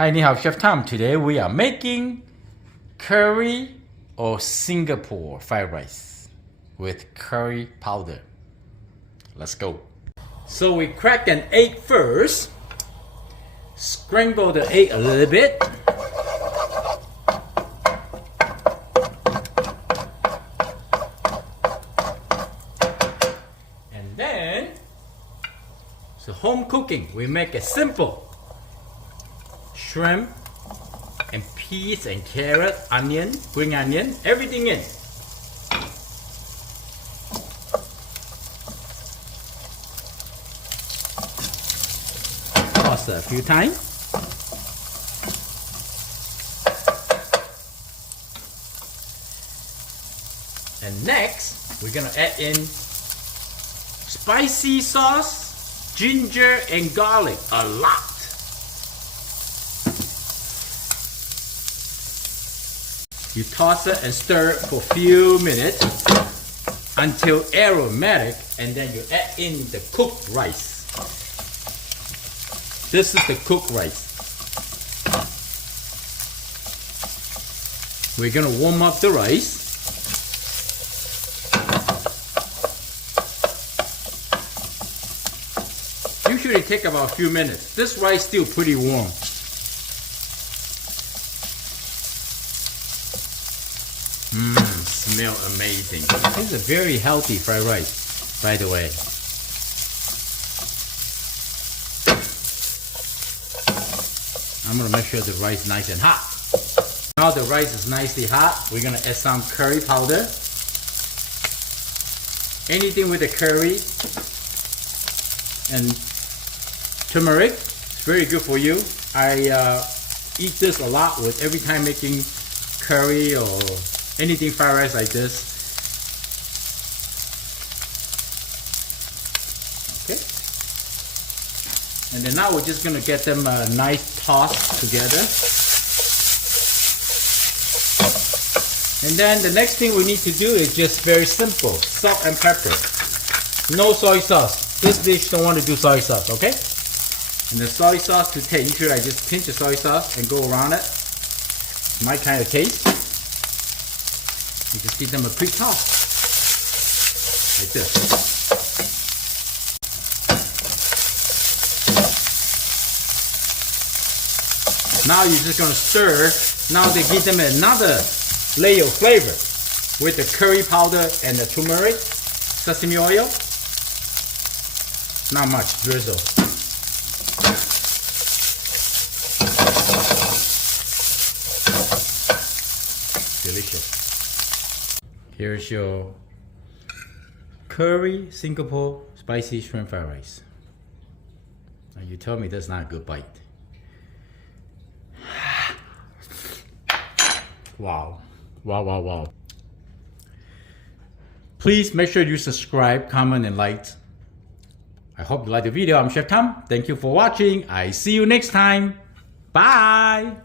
Hi, ni hao, Chef Tom. Today we are making curry or Singapore fried rice with curry powder. Let's go. So we crack an egg first. Scramble the egg a little bit. And then, so home cooking, we make it simple. Shrimp and peas and carrot, onion, green onion, everything in. Toss it a few times. And next, we're gonna add in spicy sauce, ginger and garlic, a lot. You toss it and stir it for a few minutes until aromatic, and then you add in the cooked rice. This is the cooked rice. We're gonna warm up the rice. Usually take about a few minutes. This rice is still pretty warm. Smell amazing. This is a very healthy fried rice, by the way. I'm gonna make sure the rice is nice and hot. Now the rice is nicely hot, we're gonna add some curry powder. Anything with the curry and tumaric, it's very good for you. I eat this a lot with every time making curry or anything fried rice like this. Okay. And then now we're just gonna get them a nice toss together. And then the next thing we need to do is just very simple, salt and pepper. No soy sauce. This dish don't want to do soy sauce, okay? And the soy sauce to taste, usually I just pinch the soy sauce and go around it. My kind of taste. You just give them a quick toss, like this. Now you're just gonna stir. Now they give them another layer of flavor with the curry powder and the turmeric, sesame oil. Not much, drizzle. Delicious. Here's your curry Singapore spicy shrimp fried rice. Now you tell me that's not a good bite. Wow. Wow, wow, wow. Please make sure you subscribe, comment, and like. I hope you like the video. I'm Chef Tom. Thank you for watching. I see you next time. Bye.